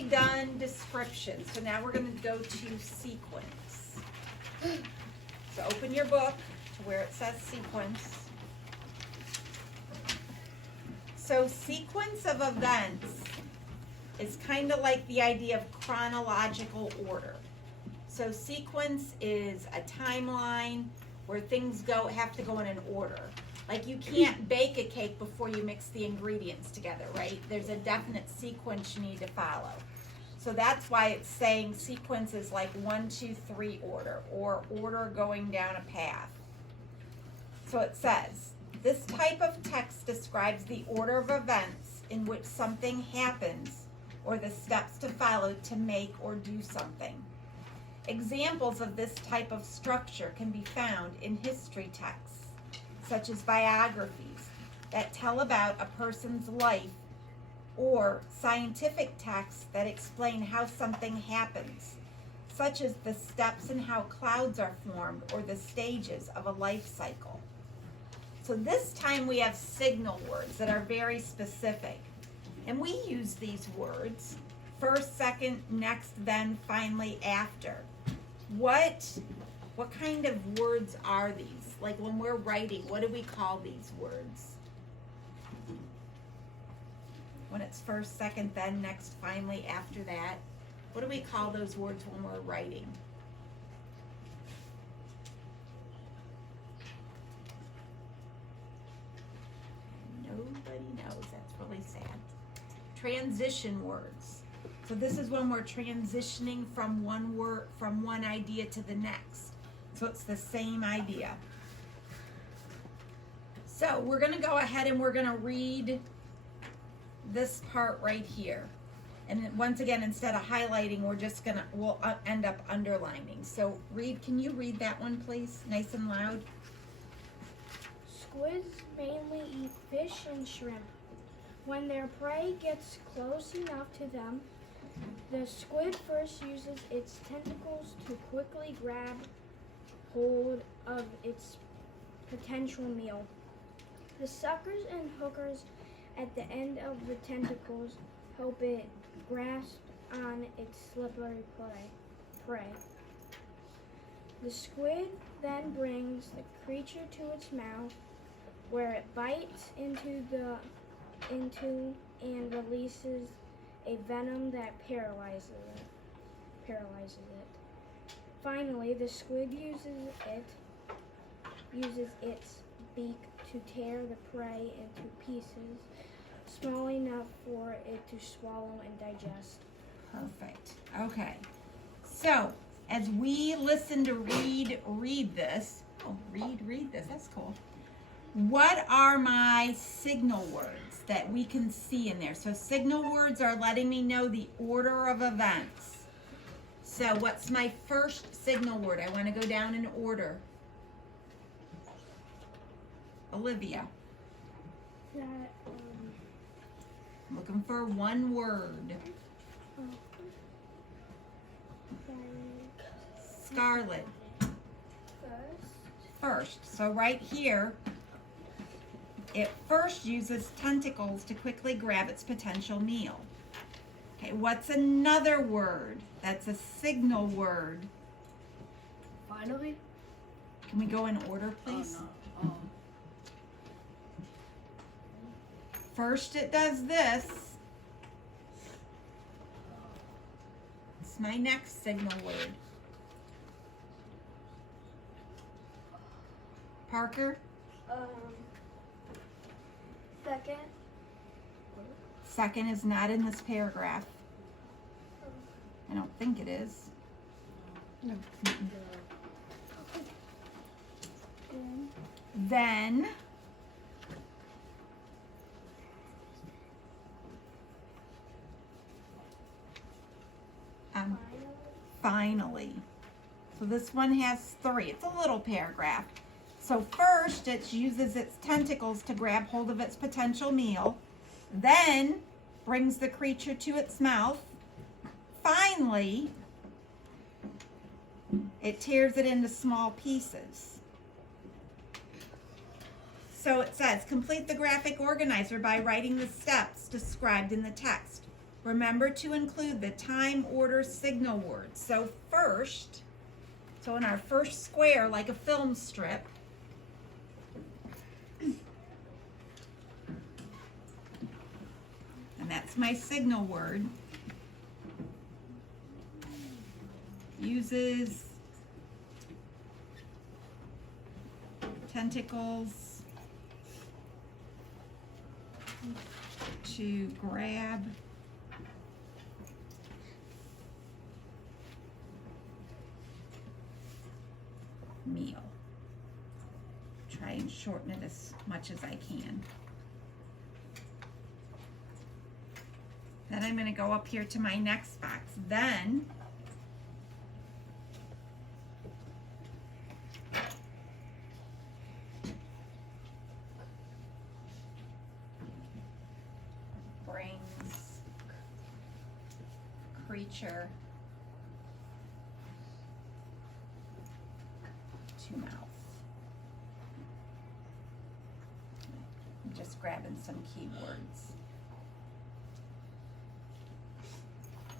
already done description, so now we're going to go to sequence. So open your book to where it says sequence. So sequence of events is kind of like the idea of chronological order. So sequence is a timeline where things have to go in an order. Like you can't bake a cake before you mix the ingredients together, right? There's a definite sequence you need to follow. So that's why it's saying sequence is like 1, 2, 3 order, or order going down a path. So it says, this type of text describes the order of events in which something happens or the steps to follow to make or do something. Examples of this type of structure can be found in history texts, such as biographies that tell about a person's life, or scientific texts that explain how something happens, such as the steps in how clouds are formed or the stages of a life cycle. So this time we have signal words that are very specific. And we use these words, first, second, next, then, finally, after. What kind of words are these? Like when we're writing, what do we call these words? When it's first, second, then, next, finally, after that. What do we call those words when we're writing? Nobody knows. That's really sad. Transition words. So this is when we're transitioning from one word, from one idea to the next. So it's the same idea. So we're going to go ahead and we're going to read this part right here. And then once again, instead of highlighting, we'll end up underlining. So can you read that one, please? Nice and loud. Squids mainly eat fish and shrimp. When their prey gets close enough to them, the squid first uses its tentacles to quickly grab hold of its potential meal. The suckers and hookers at the end of the tentacles help it grasp on its slippery prey. The squid then brings the creature to its mouth, where it bites into and releases a venom that paralyzes it. Finally, the squid uses its beak to tear the prey into pieces small enough for it to swallow and digest. Perfect. Okay. So, as we listen to read this, that's cool. What are my signal words that we can see in there? So signal words are letting me know the order of events. So what's my first signal word? I want to go down in order. Olivia. Looking for one word. Scarlet. First. So right here, it first uses tentacles to quickly grab its potential meal. Okay, what's another word that's a signal word? Finally? Can we go in order, please? Oh, no. First it does this. It's my next signal word. Parker? Second. Second is not in this paragraph. I don't think it is. No. Then finally. So this one has 3. It's a little paragraph. So first it uses its tentacles to grab hold of its potential meal, then brings the creature to its mouth. Finally, it tears it into small pieces. So it says, complete the graphic organizer by writing the steps described in the text. remember to include the time order signal words. So first, so in our first square, like a film strip, and that's my signal word, uses tentacles to grab meal. Try and shorten it as much as I can. Then I'm going to go up here to my next box. Then brings creature to mouth. I'm just grabbing some keywords.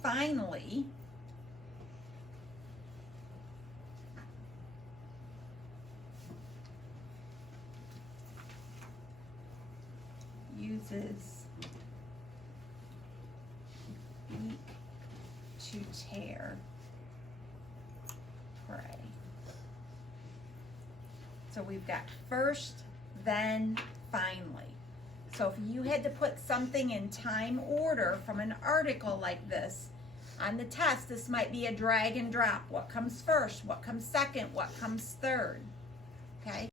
Finally, uses beak to tear prey. So we've got first, then, finally. So if you had to put something in time order from an article like this, on the test, this might be a drag and drop. What comes first? What comes second? What comes third? Okay?